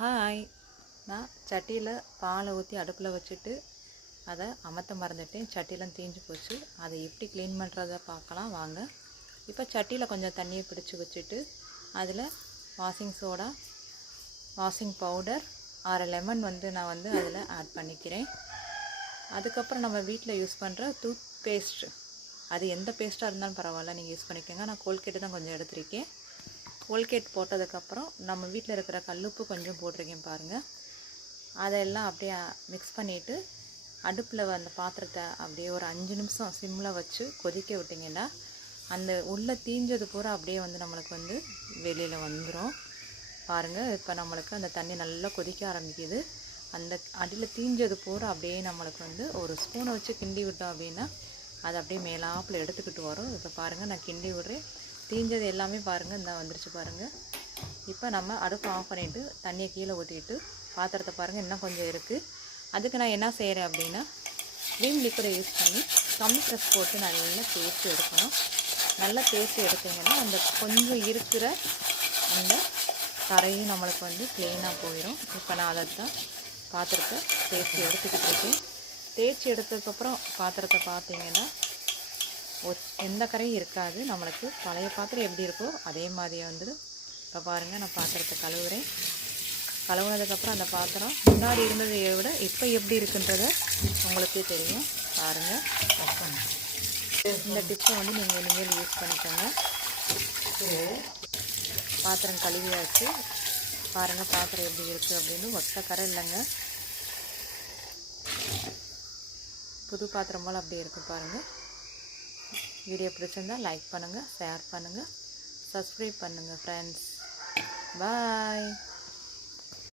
Hi, நான் சட்டியில் பாலை ஊற்றி அடுப்பில் வச்சுட்டு அதை அமர்த்த மறந்துட்டேன். சட்டிலாம் தீஞ்சு போச்சு. அதை எப்படி க்ளீன் பண்ணுறத பார்க்கலாம் வாங்க. இப்போ சட்டியில் கொஞ்சம் தண்ணியை பிடிச்சி வச்சுட்டு அதில் washing soda, washing powder, 6 lemon நான் அதில் ஆட் பண்ணிக்கிறேன். அதுக்கப்புறம் நம்ம வீட்டில் யூஸ் பண்ணுற டூத் பேஸ்ட், அது எந்த பேஸ்ட்டாக இருந்தாலும் பரவாயில்ல, நீங்கள் யூஸ் பண்ணிக்கோங்க. நான் கோல்கேட்டு தான் கொஞ்சம் எடுத்திருக்கேன். கோல்கேட் போட்டதுக்கப்புறம் நம்ம வீட்டில் இருக்கிற கல்லுப்பு கொஞ்சம் போட்டிருக்கேன் பாருங்கள். அதெல்லாம் அப்படியே மிக்ஸ் பண்ணிவிட்டு அடுப்பில் அந்த பாத்திரத்தை அப்படியே ஒரு 5 நிமிஷம் சிம்மில் வச்சு கொதிக்க விட்டிங்கன்னா அந்த உள்ளே தீஞ்சது பூரா அப்படியே நம்மளுக்கு வெளியில் வந்துடும் பாருங்கள். இப்போ நம்மளுக்கு அந்த தண்ணி நல்லா கொதிக்க ஆரம்பிக்குது. அந்த அடியில் தீஞ்சது பூரா அப்படியே நம்மளுக்கு ஒரு ஸ்பூனை வச்சு கிண்டி விட்டோம் அப்படின்னா அது அப்படியே மேலாப்பில் எடுத்துக்கிட்டு வரும். இப்போ பாருங்கள், நான் கிண்டி விடுறேன். தீஞ்சது எல்லாமே பாருங்கள், இந்த வந்துருச்சு பாருங்கள். இப்போ நம்ம அடுப்பு ஆஃப் பண்ணிவிட்டு தண்ணியை கீழே ஊற்றிட்டு பாத்திரத்தை பாருங்கள், இன்னும் கொஞ்சம் இருக்குது. அதுக்கு நான் என்ன செய்கிறேன் அப்படின்னா விம் லிக்விடை யூஸ் பண்ணி கம்மி ப்ரெஸ் போட்டு நல்லா தேய்ச்சி எடுக்கணும். நல்லா தேய்ச்சி எடுத்திங்கன்னா அந்த கொஞ்சம் இருக்கிற அந்த கரையும் நம்மளுக்கு க்ளீனாக போயிடும். இப்போ நான் அதை தான் பாத்திரத்தை தேய்ச்சி எடுத்துக்கிட்டு இருக்கேன். தேய்ச்சி எடுத்ததுக்கப்புறம் பாத்திரத்தை பார்த்தீங்கன்னா எந்த கரையும் இருக்காது. நம்மளுக்கு பழைய பாத்திரம் எப்படி இருக்கோ அதே மாதிரி இப்போ பாருங்கள், நான் பாத்திரத்தை கழுவுறேன். கழுவுனதுக்கப்புறம் அந்த பாத்திரம் முன்னாடி இருந்ததை விட இப்போ எப்படி இருக்குன்றத உங்களுக்கே தெரியும் பாருங்கள். இந்த டிப்ஸை நீங்கள் யூஸ் பண்ணிக்கோங்க. பாத்திரம் கழுவியாச்சு பாருங்கள், பாத்திரம் எப்படி இருக்குது அப்படின்னு. ஒத்த கரை இல்லைங்க, புது பாத்திரம் போல் அப்படியே இருக்குது பாருங்கள். வீடியோ பிடிச்சிருந்தால் லைக் பண்ணுங்கள், ஷேர் பண்ணுங்கள், சப்ஸ்கிரைப் பண்ணுங்கள் ஃப்ரெண்ட்ஸ். பாய்.